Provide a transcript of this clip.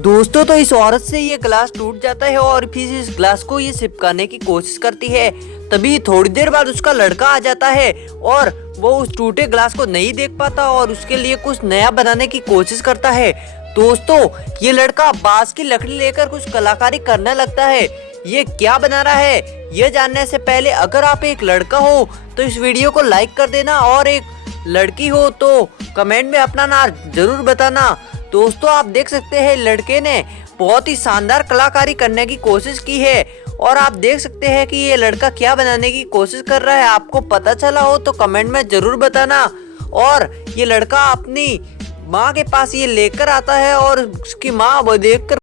दोस्तों तो इस औरत से ये ग्लास टूट जाता है और फिर इस ग्लास को ये चिपकाने की कोशिश करती है। तभी थोड़ी देर बाद उसका लड़का आ जाता है और वो उस टूटे ग्लास को नहीं देख पाता और उसके लिए कुछ नया बनाने की कोशिश करता है। दोस्तों ये लड़का बांस की लकड़ी लेकर कुछ कलाकारी करने लगता है। ये क्या बना रहा है ये जानने से पहले अगर आप एक लड़का हो तो इस वीडियो को लाइक कर देना और एक लड़की हो तो कमेंट में अपना नाम जरूर बताना। दोस्तों आप देख सकते हैं लड़के ने बहुत ही शानदार कलाकारी करने की कोशिश की है और आप देख सकते हैं कि ये लड़का क्या बनाने की कोशिश कर रहा है। आपको पता चला हो तो कमेंट में जरूर बताना। और ये लड़का अपनी माँ के पास ये लेकर आता है और उसकी माँ वो देखकर